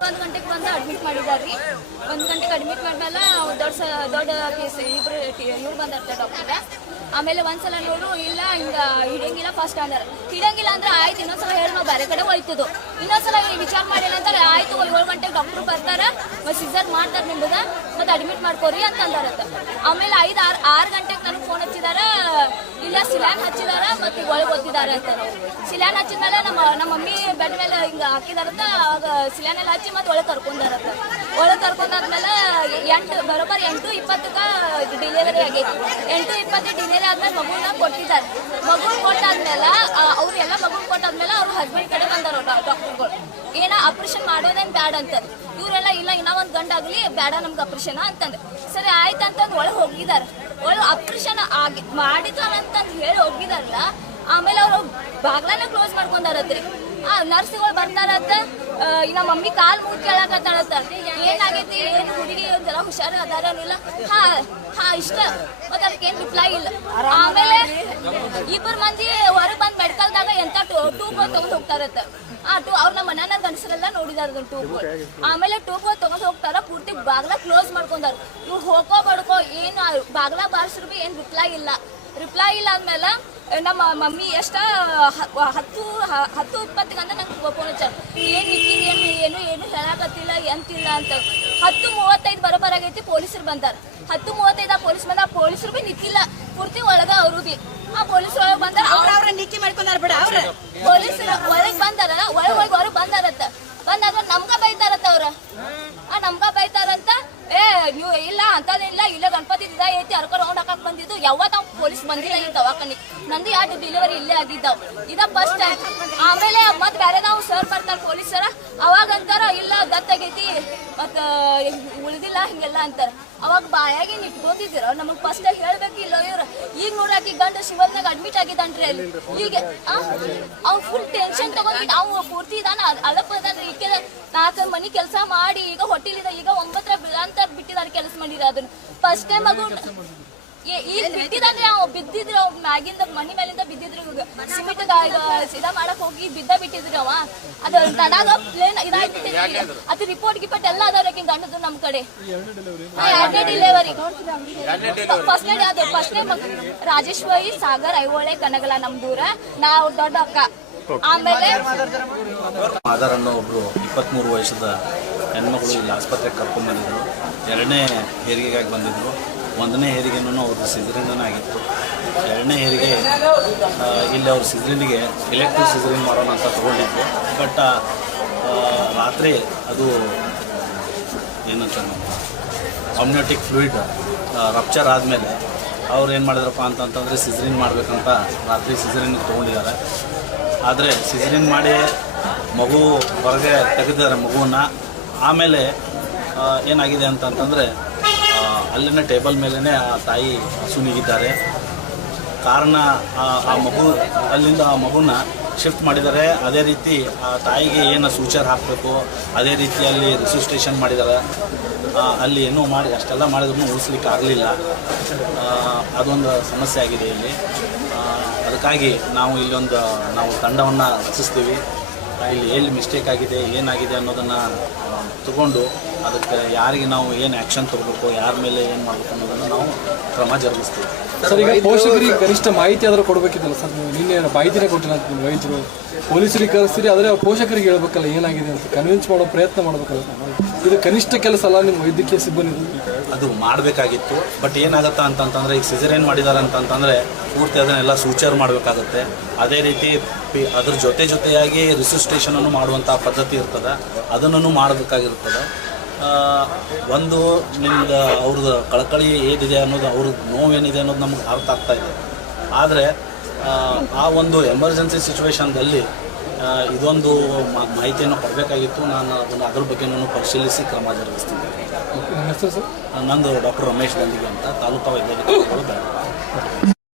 ಒಂದು ಗಂಟೆಗೆ ಬಂದು ಅಡ್ಮಿಟ್ ಮಾಡಿದಾರ್ರಿ. ಒಂದು ಗಂಟೆಗೆ ಅಡ್ಮಿಟ್ ಮಾಡ್ಮೇಲೆ ದೊಡ್ಡ ಸ ದೊಡ್ಡ ಕೇಸ್ ಇಬ್ರು ಇವ್ರು ಬಂದಿರ್ತಾರೆ ಡಾಕ್ಟರ್ ಆಮೇಲೆ ಒಂದ್ಸಲ ನೋಡು, ಇಲ್ಲ ಹಿಡಿಯಂಗಿಲ್ಲ ಫಸ್ಟ್ ಸ್ಟ್ಯಾಂಡರ್ಡ್ ಹಿಡಿಯಂಗಿಲ್ಲ ಅಂದ್ರೆ ಆಯ್ತು ಇನ್ನೊಂದ್ಸಲ ಹೇಳಿ ನಾವು ಬೇರೆ ಕಡೆ ಹೋಯ್ತದು. ಇನ್ನೊಂದ್ಸಲ ಇವ್ರಿಗೆ ವಿಚಾರ ಮಾಡಿಲ್ಲ ಅಂತಾರೆ ಆಯ್ತು ಏಳು ಗಂಟೆಗೆ ಡಾಕ್ಟರ್ ಬರ್ತಾರೆ ಮತ್ತೆ ಸಿಸರ್ ಮಾಡ್ತಾರೆ ನಿಮ್ಗೆ ಮತ್ತೆ ಅಡ್ಮಿಟ್ ಮಾಡ್ಕೋರಿ ಅಂತ. ಅಂದಾರತ್ತ ಆಮೇಲೆ ಐದು, ಆರು ಆರು ಗಂಟೆಗೆ ನನಗೆ ಫೋನ್ ಹಚ್ಚಿದಾರ, ಇಲ್ಲ ಸಿಲ್ಯಾನ್ ಹಚ್ಚಿದಾರ, ಮತ್ತೆ ಒಳಗೆ ಓದ್ತಿದಾರೆ ಅಂತಾರೆ ಸಿಲ್ಯಾನ್ ಹಚ್ಚಿದ್ಮೇಲೆ ನಮ್ಮ ನಮ್ಮ ಮಮ್ಮಿ ಬೆಡ್ ಮೇಲೆ ಹಿಂಗೆ ಹಾಕಿದಾರಂತ ಆಗ ಸಿಲ್ಯಾನ್ ಎಲ್ಲ ಹಚ್ಚಿ ಮತ್ತೆ ಒಳಗೆ ಕರ್ಕೊಂಡಾರಂತ ಒಳಗೆ ಕರ್ಕೊಂಡಾದ್ಮೇಲೆ ಎಂಟು, ಬರೋಬ್ಬರ್ ಎಂಟು ಇಪ್ಪತ್ತಕ್ಕ ಡಿಲಿವರಿ ಆಗೈತಿ. ಎಂಟು ಇಪ್ಪತ್ತು ಡಿಲಿವರಿ ಆದ್ಮೇಲೆ ಮಗುನ ಕೊಟ್ಟಿದ್ದಾರೆ. ಮಗು ಕೊಟ್ಟಾದ್ಮೇಲೆ ಅವ್ರು ಎಲ್ಲ ಮಗು ಕೊಟ್ಟಾದ್ಮೇಲೆ ಅವ್ರ ಹಸ್ಬೆಂಡ್ ಕಡೆ ಬಂದಾರ ಡಾಕ್ಟರ್ಗಳು ಏನ ಆಪರೇಷನ್ ಮಾಡೋದೇನ್ ಬ್ಯಾಡ ಅಂತ ಇವರೆಲ್ಲ, ಇಲ್ಲ, ಇನ್ನ ಒಂದ್ ಗಂಡ ಆಗ್ಲಿ ಬೇಡ ನಮ್ಗೆ ಆಪರೇಷನ್ ಅಂತಂದ್ರೆ ಸರಿ, ಆಯ್ತು ಅಂತಂದ್ ಒಳಗೆ ಹೋಗಿದಾರ. ಒಳಗೆ ಆಪರೇಷನ್ ಆಗಿ ಮಾಡಿದಾರಂತಂದ್ ಹೇಳಿ ಹೋಗಿದಾರಲ್ಲ, ಆಮೇಲೆ ಅವರು ಬಾಗ್ಲನ್ನ ಕ್ಲೋಸ್ ಮಾಡ್ಕೊಂಡಾರತ್ರಿ. ಆ, ನರ್ಸ್ಗಳು ಬರ್ತಾರತ್ತ ನಮ್ಮ ಮಮ್ಮಿ ಕಾಲ್ ಮುಗಿ ಕೇಳಕತ್ತಾಳತ್ತ ಹುಷಾರು ಅದಾರನಿಲ್ಲ ಹಾ, ಇಷ್ಟ. ಮತ್ತೆ ಅದಕ್ಕೆ ಏನ್ ರಿಪ್ಲೈ ಇಲ್ಲ. ಆಮೇಲೆ ಇಬ್ಬರು ಮಂದಿ ಹೊರಗೆ ಬಂದ್ ಮೆಡಿಕಲ್ದಾಗ ಎಂತ ಟೂಬ್ ತಗೊಂಡ್ ಹೋಗ್ತಾರತ್ತ ಆ ಟೂ, ಅವ್ರ ನಮ್ಮ ಮನ ಗಂಡಸರೆಲ್ಲ ನೋಡಿದಾರ ಟೂಬ್ ಆಮೇಲೆ ಟೂಬ್ ತಗೊಂಡ್ ಹೋಗ್ತಾರ, ಪೂರ್ತಿ ಬಾಗ್ಲ ಕ್ಲೋಸ್ ಮಾಡ್ಕೊಂಡಾರ. ಇವ್ರು ಹೋಗೋ ಬಡ್ಕೋ ಏನು ಬಾಗ್ಲ ಬಾರಿಸ್ರು ಬಿ ಏನ್ ರಿಪ್ಲೈ ಇಲ್ಲ. ರಿಪ್ಲೈ ಇಲ್ಲ ಅಂದ್ಮೇಲೆ ನಮ್ಮ ಮಮ್ಮಿ ಎಷ್ಟ ಹತ್ತು ಹತ್ತು ಇಪ್ಪತ್ತು ಗಂಟೆ ನಂಗೆ ಫೋನ್ ಹಚ್ಚ ಏನು ಏನು ಏನು ಏನು ಹೇಳಕತ್ತಿಲ್ಲ ಎಂತಿಲ್ಲ ಅಂತ. ಹತ್ತು ಮೂವತ್ತೈದು ಬರೋಬರಾಗೈತಿ ಆಗೈತಿ ಪೊಲೀಸರು ಬಂದಾರ. ಹತ್ತು ಮೂವತ್ತೈದು ಆ ಪೊಲೀಸ್ ಬಂದ ಪೊಲೀಸರು ಬಿ ನಿಕ್ಕಿಲ್ಲ ಪೂರ್ತಿ ಒಳಗ ಅವರು ಬಿ. ಆ ಪೊಲೀಸ್ ಒಳಗೆ ಬಂದಾರ ಅವ್ರ ನಿಕ್ಕಿ ಮಾಡ್ಕೊಂಡಾರ ಬಿಡ ಅವ್ರ. ಪೊಲೀಸರು ಒಳಗ್ ಬಂದಾರಲ್ಲ ಒಳಗ್ ಹೋಗಿ ಅವ್ರು ಬಂದಾರತ್ತ. ಬಂದಾಗ ನಮ್ಗ ಬೈತಾರತ್ತ ಅವ್ರ. ಆ ನಮ್ಗ ಬೈತಾರಂತ ಏ ನೀವು ಇಲ್ಲ ಅಂತದಿಲ್ಲ ಇಲ್ಲ ಗಣಪತಿ ಇದ್ದ ಐತಿ ಅರ್ಕ ರೌಂಡ್ ಹಾಕಕ್ ಬಂದಿದ್ದು ಯಾವತ್ತ ಪೊಲೀಸ್ ಬಂದಿಲ್ಲ ಈ ದವಾಖಾನೆ. ನಂದು ಎರಡು ಡೆಲಿವರಿ ಇಲ್ಲೇ ಆಗಿದ್ದಾವ. ಇದ ಫಸ್ಟ್ ಟೈಮ್ ಆಮೇಲೆ ಮತ್ ಬೇರೆ ನಾವು ಸರ್ ಬರ್ತಾರ ಪೊಲೀಸರ. ಅವಾಗ ಅಂತಾರ ಇಲ್ಲ ದತ್ತಾಗೈತಿ ಮತ್ತ ಉಳಿದಿಲ್ಲ, ಹಿಂಗೆಲ್ಲ ಅಂತಾರ. ಅವಾಗ ಬಾಯಾಗಿ ಇಟ್ಕೊಂಡಿದ್ದೀರ ನಮಗ್ ಫಸ್ಟ್ ಹೇಳ್ಬೇಕು ಇಲ್ಲ ಇವ್ರ. ಈಗ ನೋಡಾಕಿ ಗಂಡ ಶಿವಲ್ನಾಗ ಅಡ್ಮಿಟ್ ಆಗಿದ್ದಾನ್ರಿ ಅಲ್ಲಿ. ಈಗ ಅವ್ನು ಫುಲ್ ಟೆನ್ಷನ್ ತಗೊಂಡಿ ಅವ್ನು ಪೂರ್ತಿ ಇದಾನ. ಅಳಪ್ ಅದಾನ್ರಿ ಈಗ ನಾಲ್ಕು ಮನಿ ಕೆಲಸ ಮಾಡಿ ಈಗ ಹೊಟ್ಟಿಲಿದ ಈಗ ಒಂಬತ್ತರ ಅಂತ ಬಿಟ್ಟಿದ್ದಾರೆ ಕೆಲಸ ಮಾಡಿರ ಅದನ್ನ. ಫಸ್ಟ್ ಟೈಮ್ ಏ- ಮ್ಯಾಗಿಂದ ಮನಿ ಮೇಲಿಂದ ಬಿದ್ದಿದ್ರು ಮಾಡಕ್ ಹೋಗಿ ಬಿದ್ದ ಅವ. ಅದ ರಿಪೋರ್ಟ್ ಗಿಪೋರ್ಟ್ ಎಲ್ಲ ನಮ್ ಕಡೆ. ಎರಡನೇ ಫಸ್ಟ್ನೇ ರಾಜೇಶ್ವರಿ, ಸಾಗರ್, ಐಹೊಳೆ, ಕನಗಲ ನಮ್ ದೂರ ನಾವು ದೊಡ್ಡ ಅಕ್ಕ. ಆಮೇಲೆ ಆಧಾರ್ ಅನ್ನೋ ಒಬ್ರು ಇಪ್ಪತ್ತ್ ಮೂರು ವಯಸ್ಸದ ಹೆಣ್ಮಗಳು ಇಲ್ಲಿ ಆಸ್ಪತ್ರೆಗೆ ಕರ್ಕೊಂಡ್ಬಂದಿದ್ರು ಎರಡನೇ ಹೆರಿಗೆಗಾಗಿ ಬಂದಿದ್ದರು ಒಂದನೇ ಹೆರಿಗೆನೂ ಅವರು ಸಿಜರಿನ್ ಆಗಿತ್ತು. ಎರಡನೇ ಹೆರಿಗೆ ಇಲ್ಲಿ ಅವ್ರ ಸಿಜರಿನಿಗೆ ಎಲೆಕ್ಟ್ರಿಕ್ ಸಿಜರಿನ್ ಮಾಡೋಣ ಅಂತ ತೊಗೊಂಡಿದ್ದೆ. ಬಟ್ ರಾತ್ರಿ ಅದು ಏನಂತ ಅಮ್ನಿಯೋಟಿಕ್ ಫ್ಲೂಯಿಡ್ ರಪ್ಚರ್ ಆದಮೇಲೆ ಅವ್ರು ಏನು ಮಾಡಿದ್ರಪ್ಪ ಅಂತಂತಂದರೆ ಸಿಜರಿನ್ ಮಾಡಬೇಕಂತ ರಾತ್ರಿ ಸಿಜರಿನ್ ತೊಗೊಂಡಿದ್ದಾರೆ. ಆದರೆ ಸಿಜರಿನ್ ಮಾಡಿ ಮಗು ಹೊರಗೆ ತೆಗೆದಿದ್ದಾರೆ ಮಗುವನ್ನು. ಆಮೇಲೆ ಏನಾಗಿದೆ ಅಂತಂತಂದರೆ ಅಲ್ಲಿನ ಟೇಬಲ್ ಮೇಲೇ ಆ ತಾಯಿ ಸುನಿಗಿದ್ದಾರೆ. ಕಾರಣ ಆ ಮಗು, ಅಲ್ಲಿಂದ ಆ ಮಗುನ ಶಿಫ್ಟ್ ಮಾಡಿದ್ದಾರೆ. ಅದೇ ರೀತಿ ಆ ತಾಯಿಗೆ ಏನು ಸೂಚರ್ ಹಾಕಬೇಕು, ಅದೇ ರೀತಿ ಅಲ್ಲಿ ರಿಜಿಸ್ಟ್ರೇಷನ್ ಮಾಡಿದ್ದಾರೆ. ಅಲ್ಲಿ ಏನೂ ಮಾಡಿ, ಅಷ್ಟೆಲ್ಲ ಮಾಡಿದ್ರು ಉಳಿಸ್ಲಿಕ್ಕೆ ಆಗಲಿಲ್ಲ. ಅದೊಂದು ಸಮಸ್ಯೆ ಆಗಿದೆ ಇಲ್ಲಿ. ಅದಕ್ಕಾಗಿ ನಾವು ಇಲ್ಲೊಂದು, ನಾವು ತಂಡವನ್ನು ರಚಿಸ್ತೀವಿ. ಇಲ್ಲಿ ಎಲ್ಲಿ ಮಿಸ್ಟೇಕ್ ಆಗಿದೆ, ಏನಾಗಿದೆ ಅನ್ನೋದನ್ನು ತಗೊಂಡು ಅದಕ್ಕೆ ಯಾರಿಗೆ ನಾವು ಏನು ಆ್ಯಕ್ಷನ್ ತಗೋಬೇಕು ಯಾರ ಮೇಲೆ ಏನು ಮಾಡಬೇಕು ಅನ್ನೋದನ್ನು ನಾವು ಕ್ರಮ ಜರುಗಿಸ್ತೀವಿ. ಸರ್ ಈಗ ಪೋಷಕರಿಗೆ ಕನಿಷ್ಠ ಮಾಹಿತಿ ಆದರೂ ಕೊಡಬೇಕಿದ್ದಲ್ಲ ಸರ್ ನೀವು? ನಿನ್ನೆ ಮಾಹಿತಿನೇ ಕೊಟ್ಟಿಲ್ಲ ಅಂತ ನಿಮ್ಮ ವೈದ್ಯರು. ಪೊಲೀಸರಿಗೆ ಕಳಿಸ್ತೀರಿ ಆದರೆ ಪೋಷಕರಿಗೆ ಹೇಳ್ಬೇಕಲ್ಲ ಏನಾಗಿದೆ ಅಂತ ಕನ್ವಿನ್ಸ್ ಮಾಡೋ ಪ್ರಯತ್ನ ಮಾಡಬೇಕಲ್ಲ ಇದು ಕನಿಷ್ಠ ಕೆಲಸ ಅಲ್ಲ ನಿಮ್ಮ ವೈದ್ಯಕೀಯ ಸಿಬ್ಬಂದಿ ಅದು ಮಾಡಬೇಕಾಗಿತ್ತು ಬಟ್ ಏನಾಗುತ್ತಾ ಅಂತಂತಂದರೆ ಈಗ ಸಿಜರೇನ್ ಮಾಡಿದ್ದಾರೆ ಅಂತಂತಂದರೆ ಪೂರ್ತಿ ಅದನ್ನೆಲ್ಲ ಸೂಚರ್ ಮಾಡಬೇಕಾಗುತ್ತೆ. ಅದೇ ರೀತಿ ಪಿ ಅದ್ರ ಜೊತೆ ಜೊತೆಯಾಗಿ ರಿಸಿಸ್ಟ್ರೇಷನನ್ನು ಮಾಡುವಂಥ ಪದ್ಧತಿ ಇರ್ತದೆ. ಅದನ್ನು ಮಾಡಬೇಕಾಗಿರ್ತದೆ. ಒಂದು ನಿಮ್ದು ಅವ್ರದ್ದು ಕಳಕಳಿ ಏನಿದೆ ಅನ್ನೋದು ಅವ್ರದ್ದು ನೋವೇನಿದೆ ಅನ್ನೋದು ನಮ್ಗೆ ಅರ್ಥ ಆಗ್ತಾ ಇದೆ. ಆದರೆ ಆ ಒಂದು ಎಮರ್ಜೆನ್ಸಿ ಸಿಚುವೇಶನ್ದಲ್ಲಿ ಇದೊಂದು ಮಾಹಿತಿಯನ್ನು ಕೊಡಬೇಕಾಗಿತ್ತು. ನಾನು ಅದನ್ನು ಅದ್ರ ಬಗ್ಗೆ ನಾನು ಪರಿಶೀಲಿಸಿ ಕ್ರಮ ಜರುಗಿಸ್ತೀನಿ. ನಂದು ಡಾಕ್ಟರ್ ರಮೇಶ್ ಗಂದಿಗೆ ಅಂತ ತಾಲೂಕು ವೈದ್ಯಾಧಿಕಾರಿಗಳು